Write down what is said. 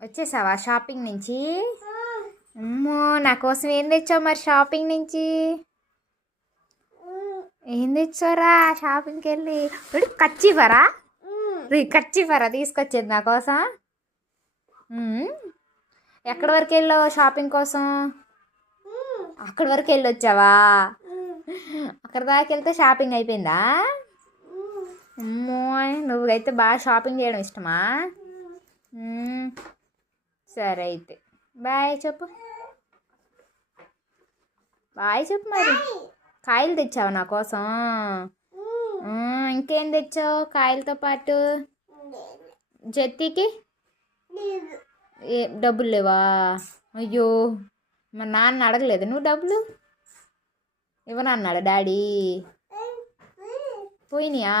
వచ్చేసావా షాపింగ్ నుంచి? అమ్మో, నా కోసం ఏం తెచ్చావు మరి షాపింగ్ నుంచి? ఏం తెచ్చారా షాపింగ్కి వెళ్ళి? కచ్చిఫరా కచ్చిఫరా తీసుకొచ్చేది నా కోసం? ఎక్కడి వరకు వెళ్ళావు షాపింగ్ కోసం? అక్కడి వరకు వెళ్ళొచ్చావా? అక్కడ దాకా వెళ్తే షాపింగ్ అయిపోయిందా? అమ్మో, నువ్వైతే బాగా షాపింగ్ చేయడం ఇష్టమా? సరే అయితే బాయ్ చెప్పు. బాయ్ చెప్పు మరి. కాయలు తెచ్చావు నా కోసం? ఇంకేం తెచ్చావు కాయలతో పాటు? జత్తికి డబ్బులు లేవా? అయ్యో, మా నాన్న అడగలేదు నువ్వు డబ్బులు? ఇవ్వనన్నాడు డాడీ. పోయినాయా?